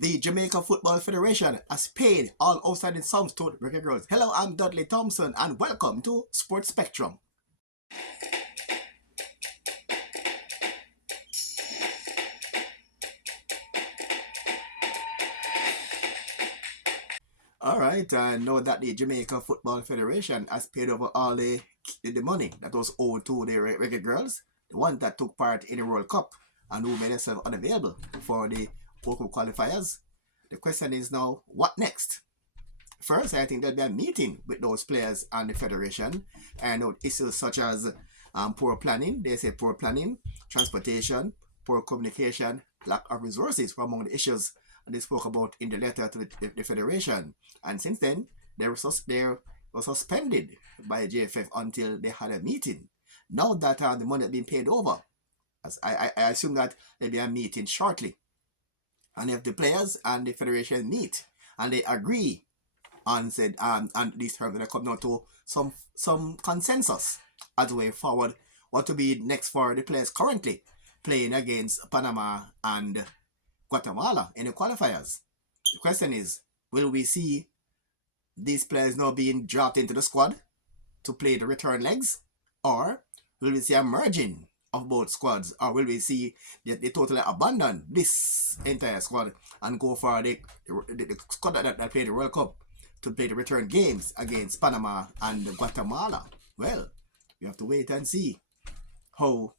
The Jamaica Football Federation has paid all outstanding sums to Reggae Girls. Hello, I'm Dudley Thompson and welcome to Sports Spectrum. Alright, I know that the Jamaica Football Federation has paid over all the money that was owed to the Reggae Girls, the ones that took part in the World Cup and who made themselves unavailable for the World Cup qualifiers. The question is now, what next? First, I think there'll be a meeting with those players and the federation and issues such as poor planning. They say poor planning, transportation, poor communication, lack of resources were among the issues they spoke about in the letter to the federation. And since then, they were suspended by JFF until they had a meeting. Now that the money has been paid over, as I assume that there'll be a meeting shortly. And if the players and the federation meet and they agree and said and these terms going to come down to some consensus as way forward, what to be next for the players currently playing against Panama and Guatemala in the qualifiers. The question is, will we see these players now being dropped into the squad to play the return legs, or will we see a merging of both squads, or will we see that they totally abandon this entire squad and go for the squad that played the World Cup to play the return games against Panama and Guatemala? Well, we have to wait and see how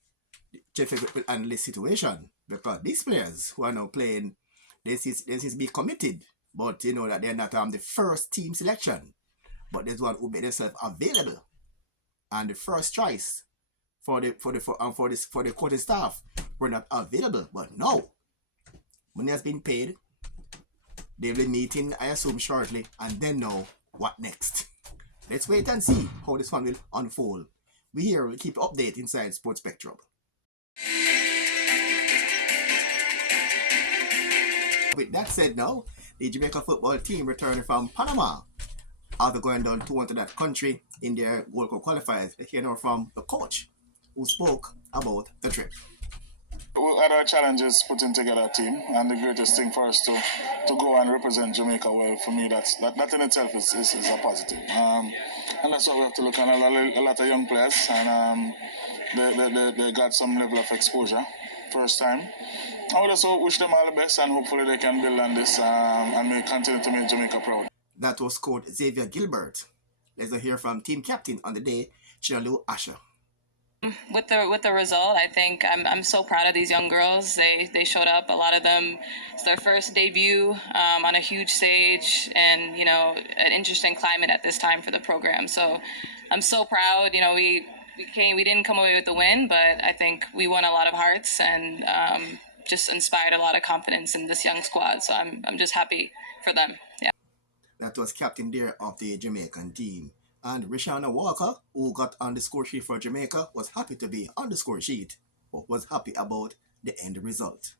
JFF will handle this situation, because these players who are now playing, they seem to be committed, but you know that they're not the first team selection, but there's one who made themselves available and the first choice for the coaching staff were not available. But now money has been paid. They'll be meeting, I assume, shortly, and then know what next. Let's wait and see how this one will unfold. We here will keep update inside Sports Spectrum. With that said, now the Jamaica football team returning from Panama after going down 2-1 to that country in their World Cup qualifiers. Let's hear now from the coach who spoke about the trip. We had our challenges putting together a team, and the greatest thing for us to go and represent Jamaica well, for me, that in itself is a positive. And that's what we have to look at. A lot of young players, and they got some level of exposure first time. I would also wish them all the best, and hopefully they can build on this and we continue to make Jamaica proud. That was Coach Xavier Gilbert. Let's hear from team captain on the day, Chinalu Asher. With the result, I think I'm so proud of these young girls. They showed up. A lot of them, it's their first debut on a huge stage, and an interesting climate at this time for the program. So I'm so proud. We didn't come away with the win, but I think we won a lot of hearts and just inspired a lot of confidence in this young squad. So I'm just happy for them. Yeah. That was captain there of the Jamaican team. And Rishana Walker, who got on the score sheet for Jamaica, was happy to be on the score sheet, but was happy about the end result.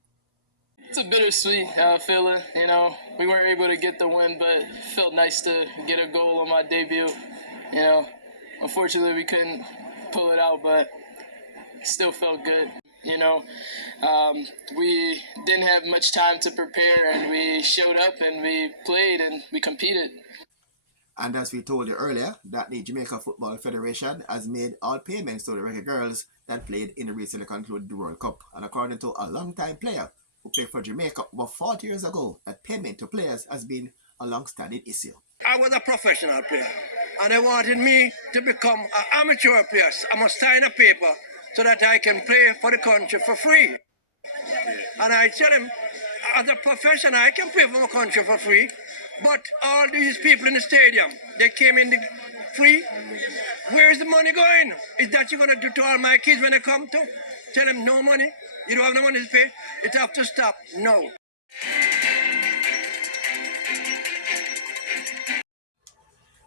It's a bittersweet feeling. We weren't able to get the win, but it felt nice to get a goal on my debut. Unfortunately we couldn't pull it out, but it still felt good. We didn't have much time to prepare, and we showed up and we played and we competed. And as we told you earlier, that the Jamaica Football Federation has made all payments to the Reggae Girls that played in the recently concluded World Cup. And according to a long-time player who played for Jamaica over 40 years ago, that payment to players has been a long-standing issue. I was a professional player, and they wanted me to become an amateur player. I must sign a paper so that I can play for the country for free. And I tell them, as a professional, I can play for my country for free. But all these people in the stadium, they came in free. Where is the money going? Is that you're going to do to all my kids when they come to? Tell them no money? You don't have no money to pay? It have to stop. No.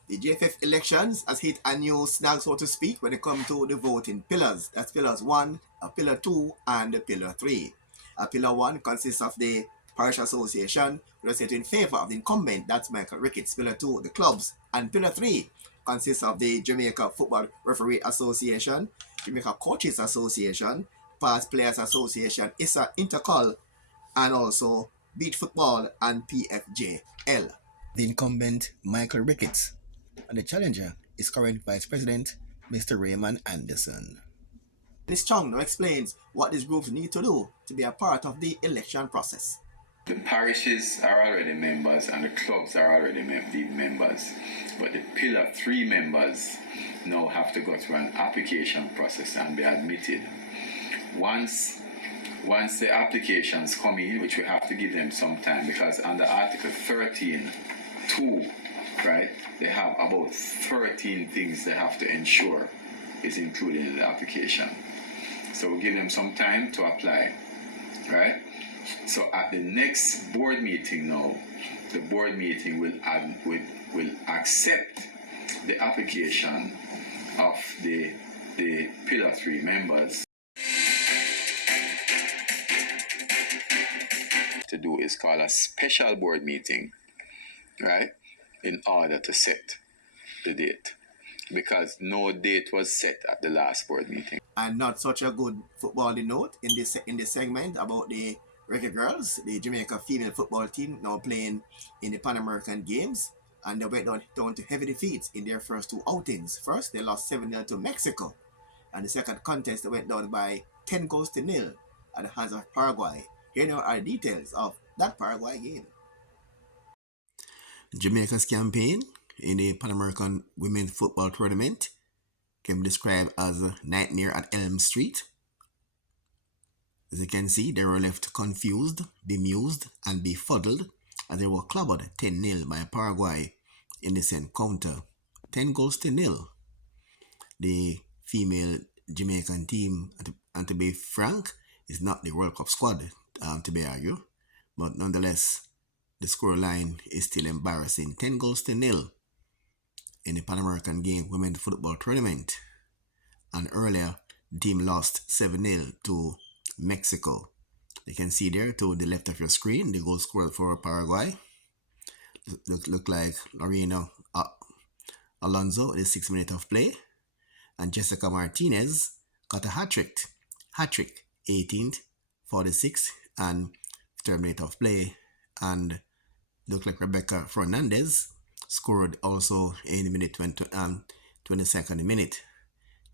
The JFF elections has hit a new snag, so to speak, when it comes to the voting pillars. That's pillars 1, pillar 2, and pillar 3. Pillar 1 consists of the Parish Association, represented in favor of the incumbent, that's Michael Ricketts. Pillar 2, the clubs. And Pillar 3 consists of the Jamaica Football Referee Association, Jamaica Coaches Association, Past Players Association, ISA Intercol, and also Beach Football and PFJL. The incumbent Michael Ricketts, and the challenger is current Vice President Mr. Raymond Anderson. Ms. Chung now explains what these groups need to do to be a part of the election process. The parishes are already members and the clubs are already members, but the Pillar 3 members now have to go through an application process and be admitted. Once the applications come in, which we have to give them some time, because under Article 13(2), right, they have about 13 things they have to ensure is included in the application. So we'll give them some time to apply, right? So at the next board meeting now, the board meeting will accept the application of the Pillar 3 members. To do is call a special board meeting, right, in order to set the date, because no date was set at the last board meeting. And not such a good footballing note in this segment about the Reggae Girls, the Jamaica female football team now playing in the Pan American Games, and they went down to heavy defeats in their first two outings. First, they lost 7-0 to Mexico, and the second contest they went down by 10-0 at the hands of Paraguay. Here now are the details of that Paraguay game. Jamaica's campaign in the Pan American Women's Football Tournament can be described as a nightmare at Elm Street. As you can see, they were left confused, bemused, and befuddled as they were clobbered 10-0 by Paraguay in this encounter. 10-0. The female Jamaican team, and to be frank, is not the World Cup squad, to be argued, but nonetheless, the scoreline is still embarrassing. 10-0 in the Pan American Game Women's Football Tournament, and earlier, the team lost 7-0 to Mexico. You can see there to the left of your screen the goal scored for Paraguay. Look like Lorena Alonso in the 6th minute of play, and Jessica Martinez got a hat-trick, 18th, 46th, and 3rd minute of play, and look like Rebecca Fernandez scored also in the minute 22nd minute.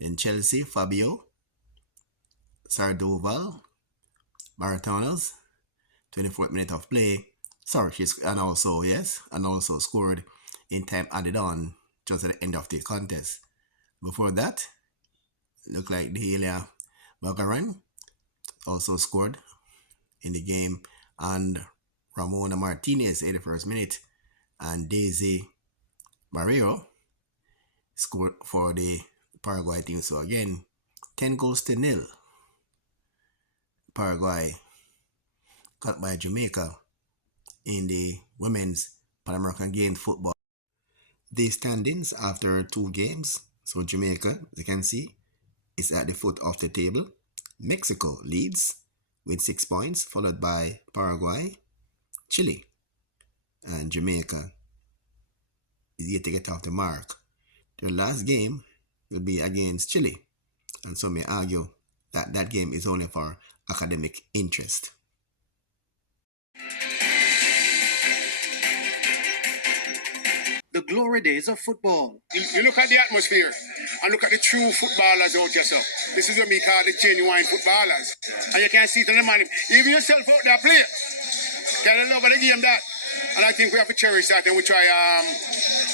Then Chelsea Fabio Sardoval Maratonas, 24th minute of play. And also scored in time added on just at the end of the contest. Before that, looked like Delia Bagaran also scored in the game, and Ramona Martinez, 81st minute, and Daisy Barrero scored for the Paraguay team. So again, 10-0. Paraguay got by Jamaica in the Women's Pan American Games football. The standings after 2 games. So Jamaica, as you can see, is at the foot of the table. Mexico leads with 6 points, followed by Paraguay, Chile, and Jamaica is yet to get off the mark. Their last game will be against Chile, and some may argue that that game is only for academic interest. The glory days of football. You look at the atmosphere and look at the true footballers out yourself. This is what we call the genuine footballers. And you can see it in the man. Even yourself out there play. Can you love the game that? And I think we have to cherish that, and we try.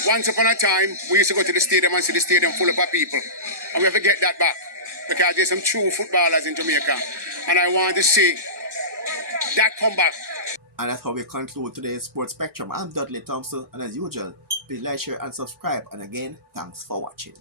Once upon a time, we used to go to the stadium and see the stadium full of people. And we have to get that back. Because there's some true footballers in Jamaica. And I want to see that come back. And that's how we conclude today's Sports Spectrum. I'm Dudley Thompson, and as usual, please like, share, and subscribe. And again, thanks for watching.